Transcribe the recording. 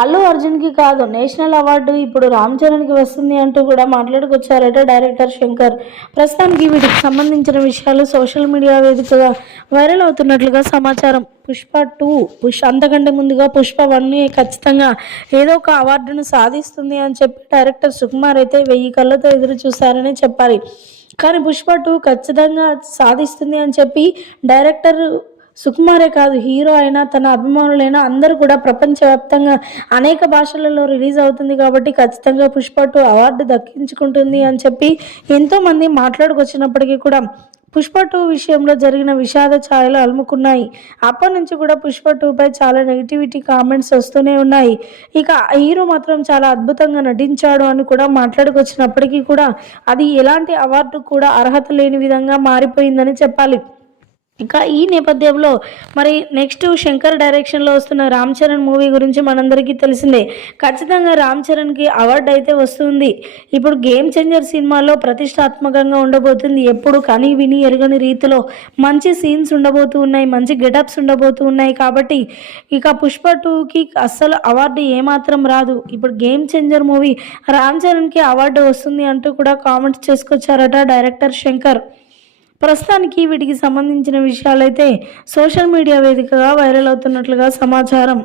అల్లు అర్జున్కి కాదు national award ఇప్పుడు రామ్ చరణ్కి వస్తుంది అంటూ కూడా మాట్లాడుకొచ్చారట డైరెక్టర్ శంకర్. ప్రస్తుతానికి వీటికి సంబంధించిన విషయాలు సోషల్ మీడియా వేదికగా వైరల్ అవుతున్నట్లుగా సమాచారం. పుష్ప 2 అంతకంటే ముందుగా పుష్ప 1 ఖచ్చితంగా ఏదో ఒక అవార్డును సాధిస్తుంది అని చెప్పి డైరెక్టర్ సుకుమార్ అయితే 1000 కళ్ళతో ఎదురు చూశారని చెప్పాలి. కానీ పుష్ప 2 ఖచ్చితంగా సాధిస్తుంది అని చెప్పి డైరెక్టర్ సుకుమారే కాదు, హీరో అయినా తన అభిమానులైనా అందరూ కూడా ప్రపంచవ్యాప్తంగా అనేక భాషలలో రిలీజ్ అవుతుంది కాబట్టి ఖచ్చితంగా పుష్ప 2 అవార్డు దక్కించుకుంటుంది అని చెప్పి ఎంతోమంది మాట్లాడుకొచ్చినప్పటికీ కూడా పుష్ప 2 విషయంలో జరిగిన విషాద ఛాయలు అలుముకున్నాయి. అప్పటి నుంచి కూడా పుష్ప 2 పై చాలా నెగిటివిటీ కామెంట్స్ వస్తూనే ఉన్నాయి. ఇక హీరో మాత్రం చాలా అద్భుతంగా నటించాడు అని కూడా మాట్లాడుకొచ్చినప్పటికీ కూడా అది ఎలాంటి అవార్డు కూడా అర్హత లేని విధంగా మారిపోయిందని చెప్పాలి. ఇక ఈ నేపథ్యంలో మరి నెక్స్ట్ శంకర్ డైరెక్షన్లో వస్తున్న రామ్ చరణ్ మూవీ గురించి మనందరికీ తెలిసిందే. ఖచ్చితంగా రామ్ చరణ్కి అవార్డు అయితే వస్తుంది. ఇప్పుడు గేమ్ చేంజర్ సినిమాలో ప్రతిష్టాత్మకంగా ఉండబోతుంది. ఎప్పుడు కని విని ఎరగని రీతిలో మంచి సీన్స్ ఉండబోతూ ఉన్నాయి, మంచి గెటప్స్ ఉండబోతూ ఉన్నాయి. కాబట్టి ఇక పుష్ప 2కి అస్సలు అవార్డు ఏమాత్రం రాదు. ఇప్పుడు గేమ్ చేంజర్ మూవీ రామ్ చరణ్కి అవార్డు వస్తుంది అంటూ కూడా కామెంట్స్ చేసుకొచ్చారట డైరెక్టర్ శంకర్. ప్రస్తుతానికి వీటికి సంబంధించిన విషయాలైతే సోషల్ మీడియా వేదికగా వైరల్ అవుతున్నట్లుగా సమాచారం.